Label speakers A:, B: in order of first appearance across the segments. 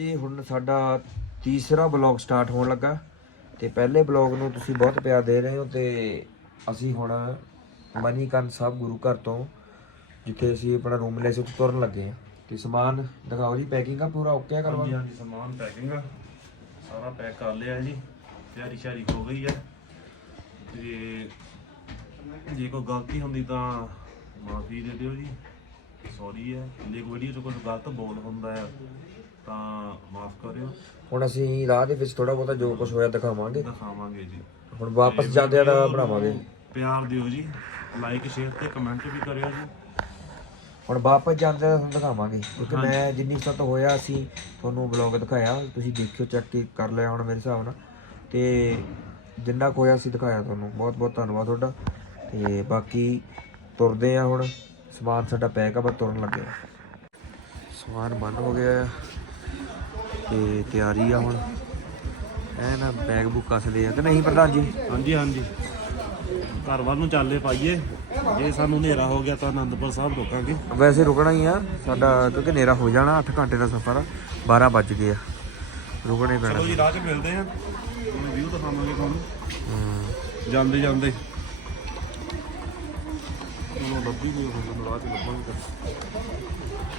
A: ਜੀ, ਹੁਣ ਸਾਡਾ ਤੀਸਰਾ ਬਲੌਗ ਸਟਾਰਟ ਹੋਣ ਲੱਗਾ। ਤੇ ਪਹਿਲੇ ਬਲੌਗ ਨੂੰ ਤੁਸੀਂ ਬਹੁਤ ਪਿਆਰ ਦੇ ਰਹੇ ਹੋ ਤੇ ਅਸੀਂ ਹੁਣ ਮਨੀਕਰਨ ਸਾਹਿਬ ਗੁਰੂ ਘਰ ਤੋਂ, ਜਿੱਥੇ ਅਸੀਂ ਆਪਣਾ ਰੂਮ ਲਿਆ ਸੀ, ਉੱਥੇ ਤੁਰਨ ਲੱਗੇ ਆ ਤੇ ਸਮਾਨ ਦਿਖਾਓ ਜੀ ਪੈਕਿੰਗ ਆ ਪੂਰਾ ਓਕੇ ਕਰਵਾ?
B: ਹਾਂਜੀ ਹਾਂਜੀ, ਸਮਾਨ ਪੈਕਿੰਗ ਸਾਰਾ ਪੈਕ ਕਰ ਲਿਆ ਜੀ। ਤਿਆਰੀ ਸ਼ਾਰੀ ਹੋ ਗਈ ਆ। ਤੇ ਜੇ ਕੋਈ ਗਲਤੀ ਹੁੰਦੀ ਤਾਂ ਮਾਫੀ ਦੇ ਦਿਓ ਜੀ। ਸੌਰੀ ਹੈ। ਜੇ ਕੋਈ ਵੀਡੀਓ 'ਚ ਗਲਤ ਬੋਲ ਹੁੰਦਾ ਹੈ ਤਾਂ ਮਾਫ ਕਰਿਓ।
A: ਹੁਣ ਅਸੀਂ ਰਾਹ ਦੇ ਵਿੱਚ ਥੋੜਾ ਬਹੁਤਾ ਜੋ ਕੁਝ ਹੋਇਆ ਦਿਖਾਵਾਂਗੇ।
B: ਦਿਖਾਵਾਂਗੇ ਜੀ।
A: ਹੁਣ ਵਾਪਸ ਜਾਂਦੇ ਦਾ ਬਣਾਵਾਂਗੇ।
B: ਪਿਆਰ ਦਿਓ ਜੀ। ਲਾਈਕ ਸ਼ੇਅਰ ਤੇ ਕਮੈਂਟ ਵੀ ਕਰਿਓ ਜੀ।
A: ਹੁਣ ਵਾਪਸ ਜਾਂਦੇ ਦਾ ਤੁਹਾਨੂੰ ਦਿਖਾਵਾਂਗੇ। ਕਿਉਂਕਿ ਮੈਂ ਜਿੰਨੀ ਸਤ ਹੋਇਆ ਅਸੀਂ ਤੁਹਾਨੂੰ ਵਲੌਗ ਦਿਖਾਇਆ। ਤੁਸੀਂ ਦੇਖਿਓ ਚੈੱਕ ਕੇ ਕਰ ਲਿਆ ਹੁਣ ਮੇਰੇ ਹਿਸਾਬ ਨਾਲ। ਤੇ ਜਿੰਨਾ ਕੁ ਹੋਇਆ ਅਸੀਂ ਦਿਖਾਇਆ ਤੁਹਾਨੂੰ। ਬਹੁਤ ਬਹੁਤ ਧੰਨਵਾਦ ਤੁਹਾਡਾ। ਤੇ ਬਾਕੀ ਤੁਰਦੇ ਆ ਹੁਣ। ਸਮਾਨ ਸਾਡਾ ਪੈਕ ਆ ਬਸ ਤੁਰਨ ਲੱਗੇ। ਸਮਾਨ ਬੰਦ ਹੋ ਗਿਆ ਆ ਤੇ ਤਿਆਰੀ ਆ ਹੁਣ। ਐ ਨਾ ਬੈਗ ਬੁੱਕ ਕੱਸਦੇ ਆ ਕਿ ਨਹੀਂ ਪ੍ਰਧਾਨ ਜੀ?
B: ਹਾਂਜੀ ਹਾਂਜੀ। ਘਰ ਵੱਲ ਨੂੰ ਚਾਲੇ ਪਾਈਏ। ਜੇ ਸਾਨੂੰ ਹਨੇਰਾ ਹੋ ਗਿਆ ਤਾਂ ਆਨੰਦਪੁਰ ਸਾਹਿਬ ਰੋਕਾਂਗੇ।
A: ਵੈਸੇ ਰੁਕਣਾ ਹੀ ਆ ਸਾਡਾ ਕਿਉਂਕਿ ਹਨੇਰਾ ਹੋ ਜਾਣਾ 8 ਘੰਟੇ ਦਾ ਸਫ਼ਰ ਆ 12 ਵੱਜ ਗਏ ਆ। ਰੁਕਣਾ ਹੀ ਪੈਣਾ।
B: ਚਲੋ ਜੀ ਰਾਹ 'ਚ ਮਿਲਦੇ ਆ ਹੁਣ ਵਿਊ ਦਿਖਾਵਾਂਗੇ ਤੁਹਾਨੂੰ। ਜਾਂਦੇ ਜਾਂਦੇ। ਉਹਨੂੰ ਲੱਭੀ ਕੋਈ ਹੁਣ ਰਾਹ 'ਚ ਲੱਭਾਂਗੇ।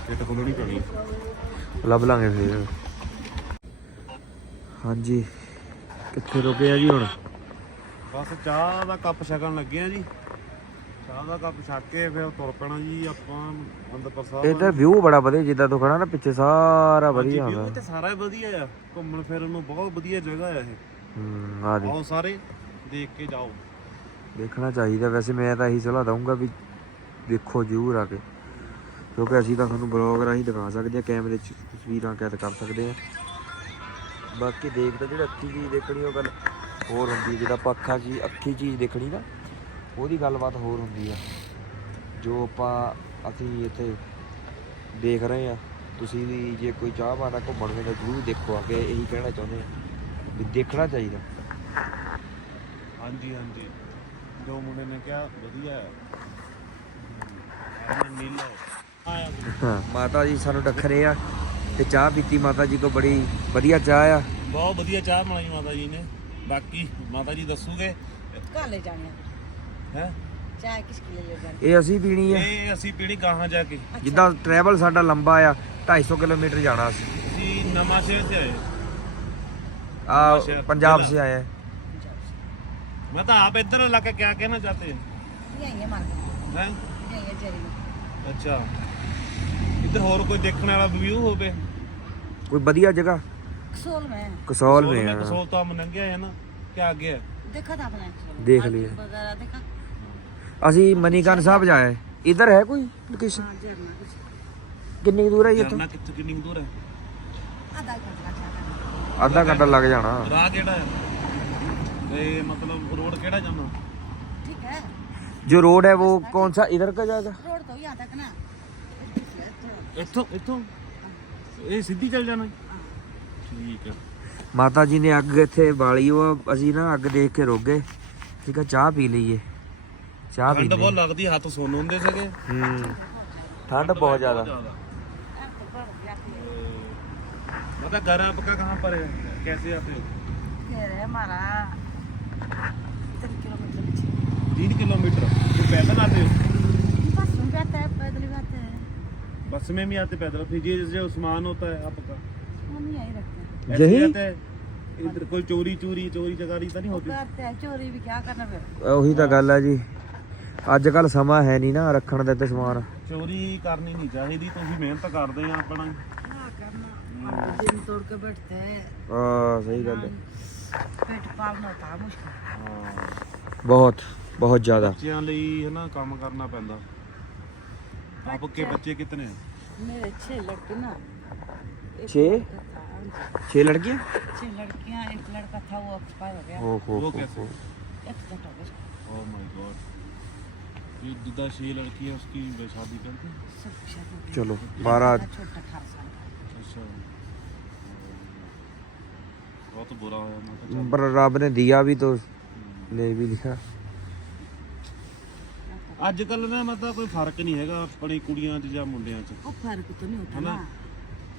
B: ਤਾਂ ਇਹ ਖੋਲਣੀ ਪੈਣੀ।
A: ਲੱਭ ਲਾਂਗੇ ਫਿਰ। ਹਾਂਜੀ ਕਿੱਥੇ ਰੁਕੇ ਆ ਜੀ ਹੁਣ?
B: ਬਸ ਚਾਹ ਦਾ ਕੱਪ ਛਕਣ ਲੱਗੇ ਆ ਜੀ। ਚਾਹ ਦਾ ਕੱਪ ਛਕ ਕੇ ਫਿਰ ਤੁਰ ਪੈਣਾ ਜੀ ਆਪਾਂ ਆਨੰਦਪੁਰ ਸਾਹਿਬ।
A: ਇਹ ਤਾਂ ਵਿਊ ਬੜਾ ਵਧੀਆ ਜਿੱਦਾਂ ਤੂੰ ਖੜਾ ਨਾ ਪਿੱਛੇ ਸਾਰਾ ਵਧੀਆ
B: ਵਿਊ ਤੇ ਸਾਰਾ ਹੀ ਵਧੀਆ ਆ। ਘੁੰਮਣ ਫਿਰਨ ਨੂੰ ਬਹੁਤ ਵਧੀਆ ਜਗ੍ਹਾ ਆ ਇਹ।
A: ਹੂੰ ਆ ਦੇ
B: ਆਓ ਸਾਰੇ ਦੇਖ ਕੇ ਜਾਓ।
A: ਦੇਖਣਾ ਚਾਹੀਦਾ ਵੈਸੇ ਮੈਂ ਤਾਂ ਇਹੀ ਸਲਾਹ ਦਊਂਗਾ ਵੀ ਦੇਖੋ ਜ਼ਰੂਰ ਆ ਕੇ। ਕਿਉਂਕਿ ਅਸੀਂ ਤਾਂ ਤੁਹਾਨੂੰ ਬਲੌਗ ਰਾਹੀਂ ਦਿਖਾ ਸਕਦੇ ਆ ਕੈਮਰੇ 'ਚ ਤਸਵੀਰਾਂ ਕੈਦ ਕਰ ਸਕਦੇ ਆ ਬਾਕੀ ਦੇਖ ਤਾਂ ਜਿਹੜਾ ਅੱਖੀ ਚੀਜ਼ ਦੇਖਣੀ, ਉਹ ਗੱਲ ਹੋਰ ਹੁੰਦੀ ਹੈ। ਜਿਹੜਾ ਆਪਾਂ ਅੱਖਾਂ 'ਚ, ਅੱਖੀ ਚੀਜ਼ ਦੇਖਣੀ ਨਾ, ਉਹਦੀ ਗੱਲਬਾਤ ਹੋਰ ਹੁੰਦੀ ਆ। ਜੋ ਆਪਾਂ, ਅਸੀਂ ਇੱਥੇ ਦੇਖ ਰਹੇ ਆ ਤੁਸੀਂ ਵੀ ਜੇ ਕੋਈ ਚਾਹ ਪਾਣਾ ਘੁੰਮਣ ਵੇਲੇ ਜ਼ਰੂਰ ਦੇਖੋ, ਆ ਕੇ ਇਹੀ ਕਹਿਣਾ ਚਾਹੁੰਦੇ ਆ ਵੀ ਦੇਖਣਾ ਚਾਹੀਦਾ।
B: ਹਾਂਜੀ ਹਾਂਜੀ। ਜੋ ਮੁੰਡੇ ਨੇ ਕਿਹਾ, ਵਧੀਆ ਹੈ। ਹਾਂ
A: ਮਾਤਾ ਜੀ ਸਾਨੂੰ ਡੱਖ ਆ ਤੇ ਚਾਹ ਪੀਤੀ ਮਾਤਾ ਜੀ ਕੋ ਬੜੀ ਵਧੀਆ ਚਾਹ ਆ।
B: ਬਹੁਤ ਵਧੀਆ ਚਾਹ ਬਣਾਈ ਮਾਤਾ ਜੀ ਨੇ। ਬਾਕੀ ਮਾਤਾ ਜੀ ਦੱਸੂਗੇ?
C: ਘਰ ਲੈ
B: ਹੈ?
C: ਚਾਹ ਕਿਸ ਕਿਲੇ ਲੈ ਜਾਣੀ
A: ਇਹ ਅਸੀਂ ਪੀਣੀ ਆ।
B: ਇਹ ਅਸੀਂ ਪੀਣੀ ਗਾਹਾਂ ਜਾ ਕੇ।
A: ਜਿੱਦਾਂ ਟਰੈਵਲ ਸਾਡਾ ਲੰਬਾ ਆ 250 ਕਿਲੋਮੀਟਰ ਜਾਣਾ ਸੀ
B: ਅਸੀਂ ਨਵਾਂ ਸ਼ਹਿਰ ਤੇ ਆਏ
A: ਆ ਪੰਜਾਬ ਸੇ ਆਏ ਮੈਂ
B: ਤਾਂ ਆਪ ਇੱਧਰ ਲੱਗ ਕੇ ਕਿਆ ਕਹਿਣਾ ਚਾਹਤੇ ਹੈ?
C: ਇਹ ਮਾਰ ਹੈ?
B: ਇਹ
C: ਜਰੀ है जेरी में
B: अच्छा इधर और कोई देखने वाला व्यू हो बे
A: ਕੋਈ ਵਧੀਆ ਜਗ੍ਹਾ
C: कसोल में
A: ਕਸੌਲ ਮੇ ਆ
B: कसोल तो हम नंगे है ना क्या आगे है
C: देखा था आपने कसोल
A: देख
C: आलू
A: लिया।
C: वगैरह देखा
A: ਅਸੀਂ ਮਨੀਕਰਨ ਸਾਹਿਬ ਜਾਏ ਇਧਰ ਹੈ ਕੋਈ ਲੋਕੇਸ਼ਨ
C: हाँ झरना कुछ
A: ਕਿੰਨੀ ਕੁ ਦੂਰ ਹੈ ਜੀ ਇੱਥੋਂ
B: झरना कितने कितनी दूर है
C: आधा घंटा का
A: ਅੱਧਾ ਘੰਟਾ ਲੱਗ ਜਾਣਾ
B: ਰਾਹ ਕਿਹੜਾ ਹੈ ਤੇ ਮਤਲਬ ਰੋਡ ਕਿਹੜਾ ਜਾਂਦਾ
C: ठीक है
A: जो रोड है वो कौन सा इधर का जाएगा
C: रोड तो यहाँ तक ना
B: ਇੱਥੋਂ ਇੱਥੋਂ? ਇਹ ਸਿੱਧੀ ਚੱਲ ਜਾਣਾ ਜੀ? ਠੀਕ ਆ
A: ਮਾਤਾ ਜੀ ਨੇ ਅੱਗ ਇੱਥੇ ਬਾਲੀ ਉਹ ਅਸੀਂ ਨਾ ਅੱਗ ਦੇਖ ਕੇ ਰੁਕ ਗਏ। ਠੀਕ ਆ ਚਾਹ ਪੀ ਲਈਏ। ਚਾਹ ਪੀ
B: ਸੀਗੇ।
A: ਠੰਡ ਬਹੁਤ ਜ਼ਿਆਦਾ।
C: तो
B: पैदल आते हो
C: बस में भी आता है पैदल भी आते हैं
B: बस में भी आते पैदल फिर ये जो सामान होता है आपका
C: हम यही रखते हैं
B: ऐसे
A: यही?
B: आते हैं इधर कोई चोरी चोरी चोरी चकारी तो नहीं
C: वो
B: होती
C: करते हैं चोरी भी क्या करना फिर
A: ਉਹੀ ਤਾਂ ਗੱਲ ਹੈ ਜੀ ਅੱਜ ਕੱਲ ਸਮਾਂ ਹੈ ਨਹੀਂ ਨਾ ਰੱਖਣ ਦਾ ਤੇ ਸਮਾਨ
B: ਚੋਰੀ ਕਰਨੀ ਨਹੀਂ ਚਾਹੀਦੀ ਤੁਸੀਂ ਮਿਹਨਤ ਕਰਦੇ ਆ ਆਪਣਾ
C: क्या करना दिन तोड़ के बैठते हैं
A: ਆ ਸਹੀ ਗੱਲ ਹੈ
C: पेट पालना होता है मुश्किल
A: ਬਹੁਤ ਬਹੁਤ ਜ਼ਿਆਦਾ
B: ਬੱਚਿਆਂ ਲਈ ਹੈ ਨਾ ਕੰਮ ਕਰਨਾ ਪੈਂਦਾ ਆਪਕੇ ਬੱਚੇ ਕਿਤਨੇ हैं
C: मेरे छह लड़के ना एक
A: छह?
C: लड़का था, हाँ जी।
A: 6 ਲੜਕੀਆਂ
C: छह लड़कियां एक लड़का था वो एक्सपायर हो गया
A: ਓ ਹੋ
B: वो
A: ਹੋ
B: कैसे?
A: ਹੋ।
C: एक्सीडेंट हो गया
B: ओह माय गॉड ये जिदा छह लड़की है उसकी शादी करते हैं?
C: सब शादी हो गई।
A: ਚਲੋ 12
C: लड़का छोटा अठारह साल का
B: अच्छा बहुत बुरा होया मैं तो
A: ਪਰ ਰੱਬ ਨੇ ਦਿਆ ਵੀ ਤੋ ਲੈ ਵੀ ਲਿਆ
B: ਅੱਜ ਕੱਲ ਨਾ ਮਤਲਬ ਕੋਈ ਫ਼ਰਕ ਨਹੀਂ ਹੈਗਾ ਆਪਣੀ ਕੁੜੀਆਂ 'ਚ ਜਾਂ ਮੁੰਡਿਆਂ 'ਚ।
C: ਉਹ ਫ਼ਰਕ
B: ਤਾਂ ਨਹੀਂ
C: ਹਨਾ?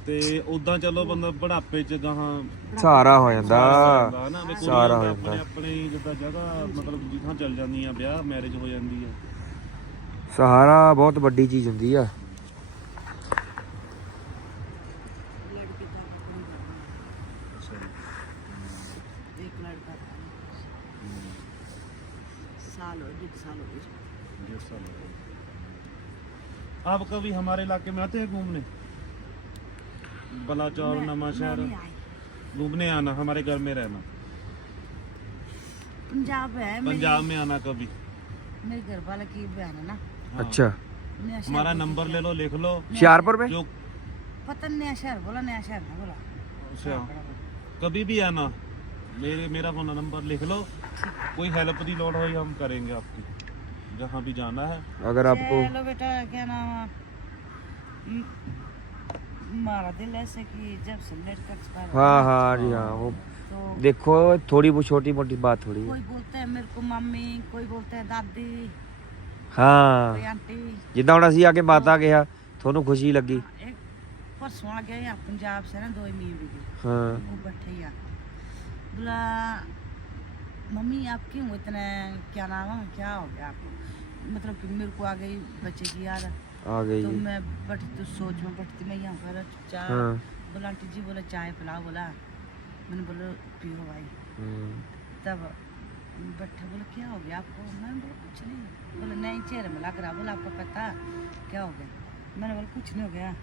B: ਤੇ ਉਦਾਂ ਚਲੋ ਬੰਦਾ ਬੁਢਾਪੇ 'ਚ ਗਾਹਾਂ
A: ਸਹਾਰਾ ਹੋ ਜਾਂਦਾ। ਸਾਰਾ ਹੋ ਜਾਂਦਾ।
B: ਆਪਣੇ ਜਿੱਦਾਂ। ਜਗ੍ਹਾ ਮਤਲਬ ਜਿੱਥਾਂ ਚੱਲ ਜਾਂਦੀਆਂ ਵਿਆਹ ਮੈਰਿਜ ਹੋ ਜਾਂਦੀ ਆ।
A: ਸਹਾਰਾ ਬਹੁਤ ਵੱਡੀ ਚੀਜ਼ ਹੁੰਦੀ ਆ।
B: आप कभी हमारे इलाके में आते हैं घूमने? बलाचौर
C: नमाशहर
B: घूमने आना हमारे घर में रहना।
C: पंजाब है
B: पंजाब में आना कभी।
C: मेरे घर वाला की बहन है ना।
B: हाँ।
C: अच्छा।
B: हमारा नंबर ले लो लिख लो।
A: शियारपुर में?
B: जो
C: पतन नया शहर बोला नया शहर है बोला।
B: अच्छा। हाँ, कभी भी आना। मेरे मेरा फ़ोन नंबर लिख लो। कोई हेल्प की लोड हो हम करेंगे आपकी। जहाँ भी जाना है
A: अगर आपको
C: चलो बेटा क्या नाम है? म- हमारा दिल ऐसे कि जब से लेट का एक्सपायर
A: हाँ हाँ जी हाँ वो
C: तो
A: देखो थोड़ी वो छोटी मोटी बात थोड़ी है
C: कोई बोलते हैं मेरे को मम्मी कोई बोलते हैं दादी
A: ਹਾਂ
C: कोई आंटी
A: ਜਿੱਦਾਂ ਹੁਣ ਅਸੀਂ ਆ ਕੇ ਮਾਤਾ ਕਿਹਾ ਤੁਹਾਨੂੰ ਖੁਸ਼ੀ ਲੱਗੀ
C: एक परसों आ गए यहाँ पंजाब से ना दो मी भी
A: ਹਾਂ
C: वो बैठे यहाँ बोला मम्मी आप क्यों इतने क्या नाम है क्या हो गया आपको? मतलब कि मेरे को आ गई बच्चे की याद।
A: आ गई।
C: तो मैं बैठी तो सोच में बैठती मैं यहाँ पर चाय
A: हाँ।
C: बोला आंटी जी बोला चाय पिलाओ बोला। मैंने बोलो पियो भाई।
A: हम्म।
C: तब बैठे बोला क्या हो गया आपको? मैंने बोला कुछ नहीं। बोला नहीं चेहरे में लग रहा बोला आपको पता क्या हो गया? मैंने बोला कुछ नहीं हो गया।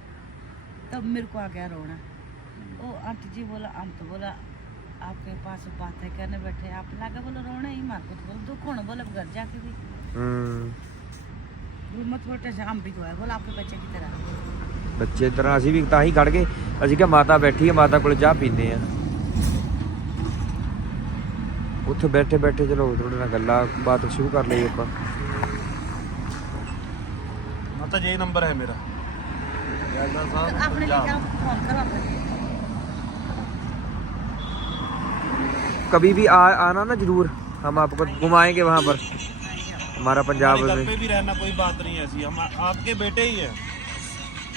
C: तब मेरे को आ गया रोना। हम्म। ओ आंटी जी बोला हम तो बोला आपके पास बातें करने बैठे आप लगा बोला रोना ही मार को तो बोला दुख होना बोला घर जाके भी
A: ਹਮ,
C: वो मत बोलते से हम भी तो है बोला आपके बच्चे की तरह
A: ਬੱਚੇ ਤਰ੍ਹਾਂ ਅਸੀਂ ਵੀ ਤਾਂ ਹੀ ਖੜ ਗਏ ਅਸੀਂ ਕਿਹਾ ਮਾਤਾ ਬੈਠੀ ਹੈ ਮਾਤਾ ਕੋਲ ਚਾਹ ਪੀਂਦੇ ਆ ਉੱਥੇ ਬੈਠੇ ਬੈਠੇ ਚਲੋ ਥੋੜੇ ਨਾਲ ਗੱਲਾਂ ਬਾਤ ਸ਼ੁਰੂ ਕਰ ਲਈ ਆਪਾਂ
B: माता यही नंबर है मेरा जयदा
C: तो
B: साहब
C: आपने
B: पंजाब।
C: लेकर फोन
A: कभी भी आ, आना ना जरूर हम आपको घुमाएंगे वहाँ पर हमारा पंजाब
B: हमारे घर
A: में
B: पे भी रहना कोई बात नहीं ऐसी हम आपके बेटे ही है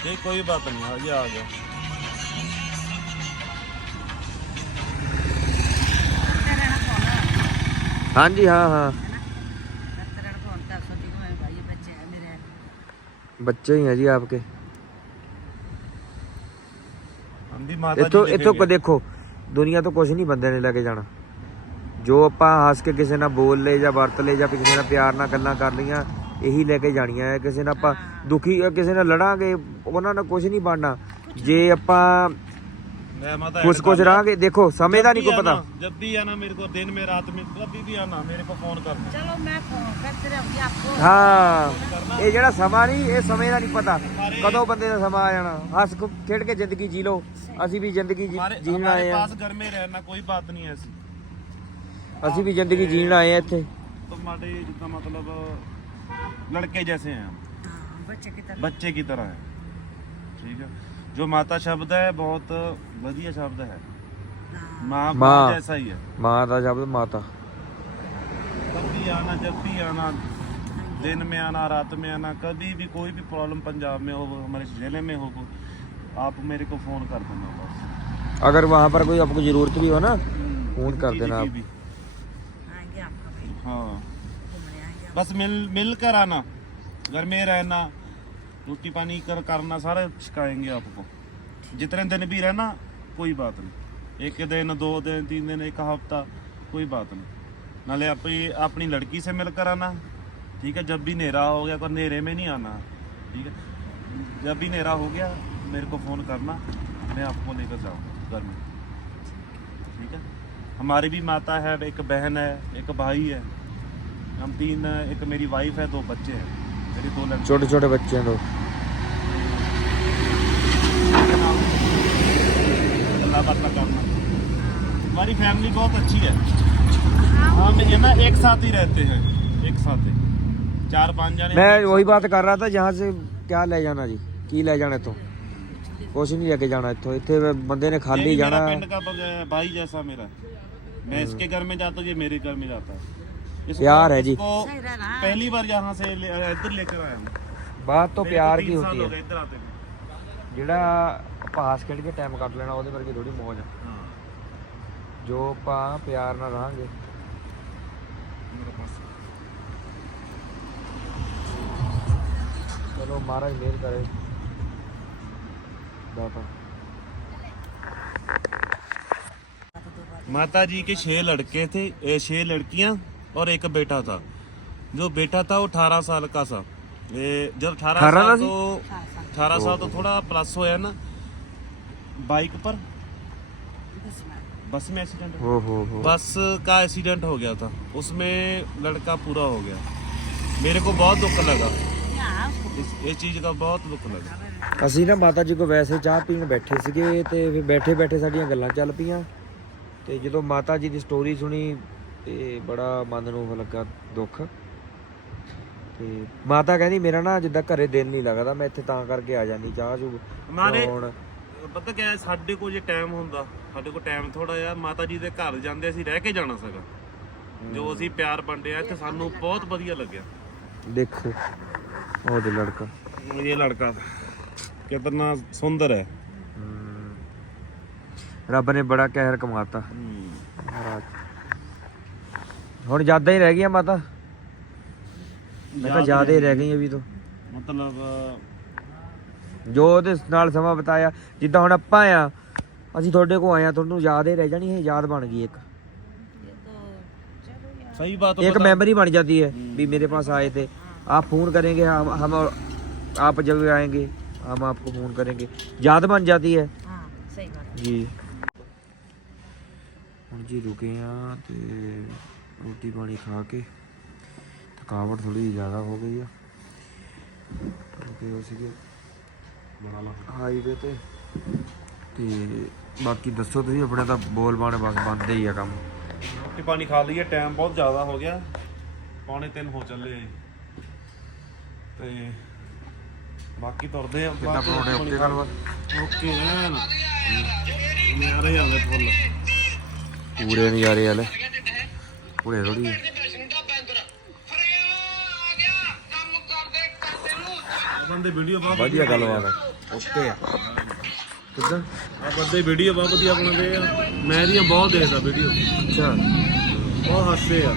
B: ये कोई बात नहीं हाँ ये आ गया
C: करते रहना फोन
A: हाँ जी हाँ हाँ
C: करते रहना फोन कर सोची को मैं भाई ये बच्चे हैं मेरे
A: बच्चे ही हैं जी आपके
B: हम भी माता
A: ਇੱਥੋਂ
B: जी
A: ਇੱਥੋਂ ਕੋ
B: देखेंगे।
A: ਦੇਖੋ ਦੁਨੀਆ ਤੋਂ ਕੁਝ ਨਹੀਂ ਬੰਦੇ ਨੇ ਲੈ ਕੇ ਜਾਣਾ ਜੋ ਆਪਾਂ ਹੱਸ ਕੇ ਕਿਸੇ ਨਾਲ ਬੋਲ ਲਏ ਜਾਂ ਵਰਤ ਲਏ ਜਾਂ ਕਿਸੇ ਨਾਲ ਪਿਆਰ ਨਾਲ ਗੱਲਾਂ ਕਰ ਲਈਆਂ ਇਹੀ ਲੈ ਕੇ ਜਾਣੀਆਂ ਹੈ। ਕਿਸੇ ਨਾਲ ਆਪਾਂ ਦੁਖੀ ਕਿਸੇ ਨਾਲ ਲੜਾਂਗੇ ਉਹਨਾਂ ਨਾਲ ਕੁਝ ਨਹੀਂ ਬਣਨਾ। ਜੇ ਆਪਾਂ ਕੁਝ
B: ਕੁਝ
A: ਰਾਂਗੇ ਦੇਖੋ ਸਮੇਂ ਦਾ ਨਹੀਂ ਕੋ ਪਤਾ
B: ਜਦ ਵੀ ਆਣਾ ਮੇਰੇ ਕੋ ਦਿਨ ਮੇ ਰਾਤ ਮੇ ਕਦੀ ਵੀ ਆਣਾ ਮੇਰੇ ਕੋ ਫੋਨ ਕਰਨਾ।
C: ਚਲੋ ਮੈਂ ਫੋਨ ਕਰਤੇ ਰਹੂੰਗੀ ਆਪਕੋ
A: ਹਾਂ ਇਹ ਜਿਹੜਾ ਸਮਾਂ ਨਹੀਂ ਇਹ ਸਮੇਂ ਦਾ ਨਹੀਂ ਪਤਾ। ਕਦੋਂ ਬੰਦੇ ਦਾ ਸਮਾਂ ਆ ਜਾਣਾ। ਹੱਸ ਖੇਡ ਕੇ ਜ਼ਿੰਦਗੀ ਜੀ ਲਓ। ਅਸੀਂ ਵੀ ਜ਼ਿੰਦਗੀ ਜੀਣ ਆਏ ਆ
B: ਪਾਸ ਘਰ ਰਹਿਣਾ ਕੋਈ ਬਾਤ ਨਹੀਂ ਐਸੀ।
A: ਅਸੀਂ ਵੀ ਜ਼ਿੰਦਗੀ ਜੀਣ ਆਏ ਆ ਇੱਥੇ
B: तो हमारे जितना मतलब लड़के जैसे हैं हम
C: हाँ, बच्चे की तरह
B: बच्चे की तरह है ठीक है जो माता शब्द है बहुत बढ़िया शब्द है
C: हाँ,
B: माँ
A: माँ।
B: माँ जैसा ही है
A: ਮਾਂ ਦਾ ਸ਼ਬਦ ਮਾਤਾ
B: कब भी आना जब भी आना दिन में आना रात में आना कभी भी कोई भी प्रॉब्लम पंजाब में हो हमारे जिले में हो आप मेरे को फोन कर देना बस
A: अगर वहाँ पर कोई आपको जरूरत भी हो ना फोन कर
B: किसी
A: देना
B: की
A: आप
B: भी बस मिल मिल कर आना घर में रहना रोटी पानी कर करना सारा सिखाएंगे आपको जितने दिन भी रहना कोई बात नहीं एक दिन दो दिन तीन दिन एक हफ्ता कोई बात नहीं नाले अपनी अपनी लड़की से मिलकर आना ठीक है जब भी नेरा हो गया तो नेरे में नहीं आना ठीक है जब भी नेरा हो गया मेरे को फ़ोन करना मैं आपको लेकर जाऊँगा घर में ठीक है हमारी भी माता है एक बहन है एक भाई है हम तीन एक मेरी वाइफ है दो बच्चे हैं। मेरी दो लड़के।
A: छोटे छोटे बच्चे हैं तो
B: अल्लाह करना। हमारी फैमिली बहुत अच्छी है। हम ये ना एक साथ ही रहते हैं। एक साथ ही। चार पाँच जने।
A: मैं वही बात कर रहा था जहाँ से क्या ले जाना जी? की ले जाना इतों कुछ नहीं लेके जाना इतों इतने बंदे ने खाली जाना।
B: पिंड का भाई जैसा मेरा। मैं इसके घर में जाता हूँ ये मेरे घर में जाता है। इसको-
A: प्यार है जी।
B: इसको
C: सही रहना है।
B: पहली बार यहाँ से ले- इधर लेकर आया हूँ
A: बात तो
B: मेरे को
A: प्यार
B: तीन
A: की
B: साल
A: होती
B: हो
A: है
B: गए इधर आते हुए।
A: ਜਿਹੜਾ ਆਪਾਂ ਹੱਸ ਖੇਡ ਕੇ ਟਾਈਮ ਕੱਢ ਲੈਣਾ ਉਹਦੇ ਵਰਗੀ ਥੋੜੀ ਮੌਜ ਆ
B: ਹਾਂ
A: ਜੋ ਆਪਾਂ ਪਿਆਰ ਨਾਲ ਰਹਾਂਗੇ
B: ਮੇਰੇ ਪਾਸ
A: ਚਲੋ ਮਹਾਰਾਜ ਮਿਹਰ ਕਰੇ ਦਾਤਾ
B: माता जी के छह लड़के थे ए, छह लड़कियां और एक बेटा था जो बेटा था वो 18 साल का था ये जब 18
A: 18
B: साल
A: ਦਾ ਸੀ?
B: तो 18 साल तो थोड़ा प्लस होया ना बाइक पर बस में एक्सीडेंट
A: ਓ ਹੋ ਹੋ
B: बस का एक्सीडेंट हो गया था उसमें लड़का पूरा हो गया मेरे को बहुत दुख लगा इस ये चीज का बहुत दुख लगा
A: ਅਸੀਂ ਨਾ ਮਾਤਾ ਜੀ ਕੋ ਵੈਸੇ ਚਾਹ ਪੀਣ ਬੈਠੇ ਸੀਗੇ ਤੇ ਫਿਰ ਬੈਠੇ ਬੈਠੇ ਸਾਡੀਆਂ ਗੱਲਾਂ ਚੱਲ ਪਈਆਂ ਤੇ ਜਦੋਂ ਮਾਤਾ ਜੀ ਦੀ ਸਟੋਰੀ ਸੁਣੀ ਤੇ ਬੜਾ ਮਨ ਨੂੰ ਉਹ ਲੱਗਾ ਦੁੱਖ। ਤੇ ਮਾਤਾ ਕਹਿੰਦੀ ਮੇਰਾ ਨਾ ਜਿੱਦਾਂ ਘਰੇ ਦਿਲ ਨਹੀਂ ਲੱਗਦਾ ਮੈਂ ਇੱਥੇ ਤਾਂ ਕਰਕੇ ਆ ਜਾਂਦੀ ਚਾਹ ਚੂ
B: ਮਾਰੇ
A: ਹੁਣ
B: ਪਤਾ ਹੈ, ਸਾਡੇ ਕੋਲ ਜੇ ਟਾਈਮ ਹੁੰਦਾ ਸਾਡੇ ਕੋਲ ਟਾਈਮ ਥੋੜਾ ਜਿਹਾ ਮਾਤਾ ਜੀ ਦੇ ਘਰ ਜਾਂਦੇ ਅਸੀਂ ਰਹਿ ਕੇ ਜਾਣਾ ਸੀਗਾ। ਜੋ ਅਸੀਂ ਪਿਆਰ ਵੰਡਿਆ ਇੱਥੇ ਸਾਨੂੰ ਬਹੁਤ ਵਧੀਆ ਲੱਗਿਆ।
A: ਦੇਖੋ ਉਹ ਦੇ ਲੜਕਾ।
B: ਇਹ ਲੜਕਾ ਕਿਤਨਾ ਸੁੰਦਰ ਹੈ।
A: ਰੱਬ ਨੇ ਬੜਾ ਕਹਿਰ ਕਮਾਤਾ। ਮਹਾਰਾਜ। ਹੁਣ ਜ਼ਿਆਦਾ ਹੀ ਰਹਿ ਗਈਆਂ ਮਾਤਾ ਮੈਂ ਤਾਂ ਜ਼ਿਆਦਾ ਹੀ ਰਹਿ ਗਈਆਂ ਵੀ ਤੋਂ
B: ਮਤਲਬ
A: ਜੋ ਉਹਦੇ ਨਾਲ ਸਮਾਂ ਬਤਾਇਆ ਜਿੱਦਾਂ ਹੁਣ ਆਪਾਂ ਆ ਅਸੀਂ ਤੁਹਾਡੇ ਕੋਲ ਆਏ ਆ ਤੁਹਾਨੂੰ ਯਾਦ ਹੀ ਰਹਿ ਜਾਣੀ ਇਹ ਯਾਦ ਬਣ ਗਈ ਇੱਕ
B: सही बात
A: एक मेमोरी बन जाती है भी मेरे पास आए थे आप फोन करेंगे हम हम आप जब आएंगे हम आपको फोन करेंगे याद बन जाती है
C: हाँ सही बात
A: ਜੀ ਹੁਣ ਜੀ ਰੁਕੇ ਆ ਤੇ ਰੋਟੀ ਪਾਣੀ ਖਾ ਕੇ ਥਕਾਵਟ ਥੋੜੀ ਜ਼ਿਆਦਾ ਹੋ ਗਈ ਆ। ਰੁਕੇ ਹੋ ਸੀਗੇ। ਹਾਈਵੇ ਤੇ। ਤੇ ਬਾਕੀ ਦੱਸੋ ਤੁਸੀਂ ਆਪਣੇ ਤਾਂ ਬੋਲ ਬਾਣੇ ਬਸ ਬੰਦ ਹੀ ਆ ਕੰਮ।
B: ਰੋਟੀ ਪਾਣੀ ਖਾ ਲਈਏ ਟਾਈਮ ਬਹੁਤ ਜ਼ਿਆਦਾ ਹੋ ਗਿਆ। ਪੌਣੇ 3 ਹੋ ਚੱਲੇ ਆ ਜੀ। ਤੇ ਬਾਕੀ ਤੁਰਦੇ ਆ।
A: ਕਿੱਦਾਂ ਪਰੋੜੇ ਓਕੇ ਗੱਲਬਾਤ
B: ਓਕੇ ਰਹਿਣ। ਨਿਆਰੇ ਆਵੇ ਫੁੱਲ।
A: ਪੂਰੇ ਨਜ਼ਾਰੇ ਵਾਲੇ। ਪੂਰੇ ਥੋੜੀ
B: ਬੰਦੇ ਵੀਡੀਓ ਬਹੁਤ
A: ਵਧੀਆ ਗੱਲਬਾਤ ਆ। ਓਕੇ ਆ। ਕਿੱਦਾਂ?
B: ਆ ਬੰਦੇ ਵੀਡੀਓ ਬਹੁਤ ਵਧੀਆ ਬਣਾਉਂਦੇ ਆ। ਮੈਂ ਇਹਦੀਆਂ ਬਹੁਤ ਦੇਖਦਾ ਵੀਡੀਓ
A: ਅੱਛਾ।
B: ਬਹੁਤ ਹੱਸਦੇ ਆ।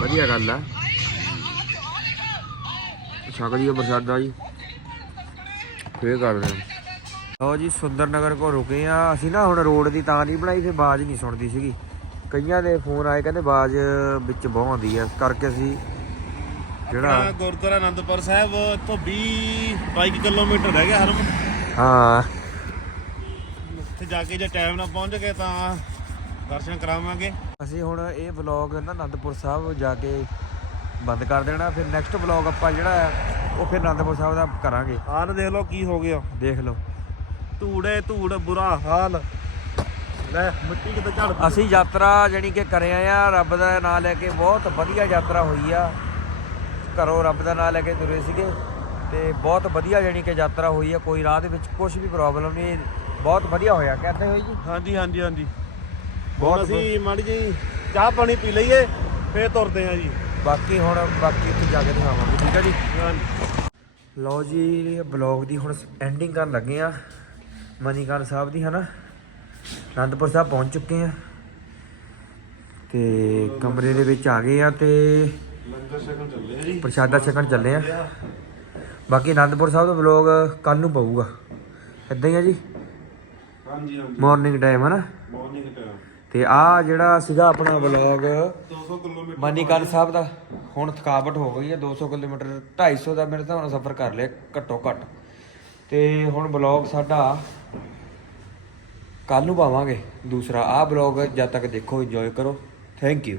A: ਵਧੀਆ ਗੱਲ ਆ। ਛਕ ਲਈਏ ਪ੍ਰਸ਼ਾਦਾ ਜੀ। ਫੇਰ ਕਰਦੇ ਹਾਂ। ਲਓ ਜੀ ਸੁੰਦਰ ਨਗਰ ਕੋ ਰੁਕੇ ਆ। ਅਸੀਂ ਨਾ ਹੁਣ ਰੋਡ ਦੀ ਤਾਂ ਨਹੀਂ ਬਣਾਈ ਫੇ ਬਾਜ਼ ਨਹੀਂ ਸੁਣਦੀ ਸੀਗੀ। ਕਈਆਂ ਦੇ ਫੋਨ ਆਏ ਕਹਿੰਦੇ ਬਾਜ਼ ਵਿੱਚ ਬਹੁਤ ਆਉਂਦੀ ਇਸ ਕਰਕੇ ਅਸੀਂ ਜਿਹੜਾ
B: ਗੁਰਦੁਆਰਾ ਆਨੰਦਪੁਰ ਸਾਹਿਬ ਇੱਥੋਂ 20 22 ਕਿਲੋਮੀਟਰ ਰਹਿ ਗਿਆ ਹਰਮ।
A: ਹਾਂ।
B: ਉੱਥੇ ਜਾ ਕੇ ਜੇ ਟਾਈਮ ਨਾਲ ਪਹੁੰਚ ਗਏ ਤਾਂ ਦਰਸ਼ਨ ਕਰਾਵਾਂਗੇ।
A: ਅਸੀਂ ਹੁਣ ਇਹ ਵਲੌਗ ਨਾ ਅਨੰਦਪੁਰ ਸਾਹਿਬ ਜਾ ਕੇ ਬੰਦ ਕਰ ਦੇਣਾ ਫਿਰ ਨੈਕਸਟ ਵਲੌਗ ਆਪਾਂ ਜਿਹੜਾ ਉਹ ਫਿਰ ਅਨੰਦਪੁਰ ਸਾਹਿਬ ਦਾ ਕਰਾਂਗੇ।
B: ਆਹ ਦੇਖ ਲਓ ਕੀ ਹੋ ਗਿਆ।
A: ਦੇਖ ਲਓ।
B: ਧੂੜੇ ਧੂੜ ਬੁਰਾ ਹਾਲ। ਲੈ ਮਿੱਟੀ ਕਿਤੇ ਝੜ ਪਈ।
A: ਅਸੀਂ ਯਾਤਰਾ ਜਾਣੀ ਕਿ ਕਰਿਆ ਆ ਰੱਬ ਦਾ ਨਾਮ ਲੈ ਕੇ ਬਹੁਤ ਵਧੀਆ ਯਾਤਰਾ ਹੋਈ ਆ। ਘਰੋਂ ਰੱਬ ਦਾ ਨਾਮ ਲੈ ਕੇ ਤੁਰੇ ਸੀਗੇ ਤੇ ਬਹੁਤ ਵਧੀਆ ਜਾਣੀ ਕਿ ਯਾਤਰਾ ਹੋਈ ਆ। ਕੋਈ ਰਾਹ ਦੇ ਵਿੱਚ ਕੁਝ ਵੀ ਪ੍ਰੋਬਲਮ ਨਹੀਂ ਬਹੁਤ ਵਧੀਆ ਹੋਇਆ। ਕਹਿੰਦੇ ਹੋਈ ਜੀ?
B: ਹਾਂਜੀ ਹਾਂਜੀ ਹਾਂਜੀ।
A: ਬਹੁਤ
B: ਅਸੀਂ ਮਾੜੀ ਜੀ ਚਾਹ ਪਾਣੀ ਪੀ ਲਈਏ ਫੇਰ ਤੁਰਦੇ ਆ ਜੀ।
A: ਬਾਕੀ ਹੁਣ ਬਾਕੀ ਉੱਥੇ ਜਾ ਕੇ ਦਿਖਾਵਾਂਗੇ ਠੀਕ ਆ ਜੀ? ਲਓ ਜੀ ਬਲੌਗ ਦੀ ਹੁਣ ਐਂਡਿੰਗ ਕਰਨ ਲੱਗੇ ਆ। ਮਨੀਕਰਨ ਸਾਹਿਬ ਦੀ ਹਨਾ? ਅਨੰਦਪੁਰ ਸਾਹਿਬ ਪਹੁੰਚ ਚੁੱਕੇ ਆ ਤੇ ਕਮਰੇ ਦੇ ਵਿੱਚ ਆ ਗਏ ਆ ਤੇ
B: ਲੰਗਰ ਛਕਣ ਚੱਲੇ ਆ ਜੀ।
A: ਪ੍ਰਸ਼ਾਦਾ ਛਕਣ ਚੱਲੇ ਆ ਬਾਕੀ ਅਨੰਦਪੁਰ ਸਾਹਿਬ ਦਾ ਵਲੌਗ ਕੱਲ ਨੂੰ ਪਊਗਾ। ਇਦਾਂ ਹੀ ਆ ਜੀ?
B: ਹਾਂਜੀ ਹਾਂਜੀ।
A: ਮਾਰਨਿੰਗ ਟਾਈਮ ਹਨਾ
B: ਮਾਰਨਿੰਗ ਟਾਈਮ
A: ਤੇ ਆ ਜਿਹੜਾ ਸੀਗਾ ਆਪਣਾ ਵਲੌਗ
B: 200 ਕਿਲੋਮੀਟਰ
A: ਮਨੀਕਰਨ ਸਾਹਿਬ ਦਾ ਹੁਣ ਥਕਾਵਟ ਹੋ ਗਈ ਹੈ। 200 ਕਿਲੋਮੀਟਰ 250 ਦਾ ਮੇਰੇ ਨਾਲ ਸਫ਼ਰ ਕਰ ਲਿਆ ਘੱਟੋ ਘੱਟ। ਤੇ ਹੁਣ ਵਲੌਗ ਸਾਡਾ ਕੱਲ ਨੂੰ ਪਾਵਾਂਗੇ ਦੂਸਰਾ ਆਹ ਬਲੌਗ ਜਦ ਤੱਕ ਦੇਖੋ ਇੰਜੋਏ ਕਰੋ। Thank you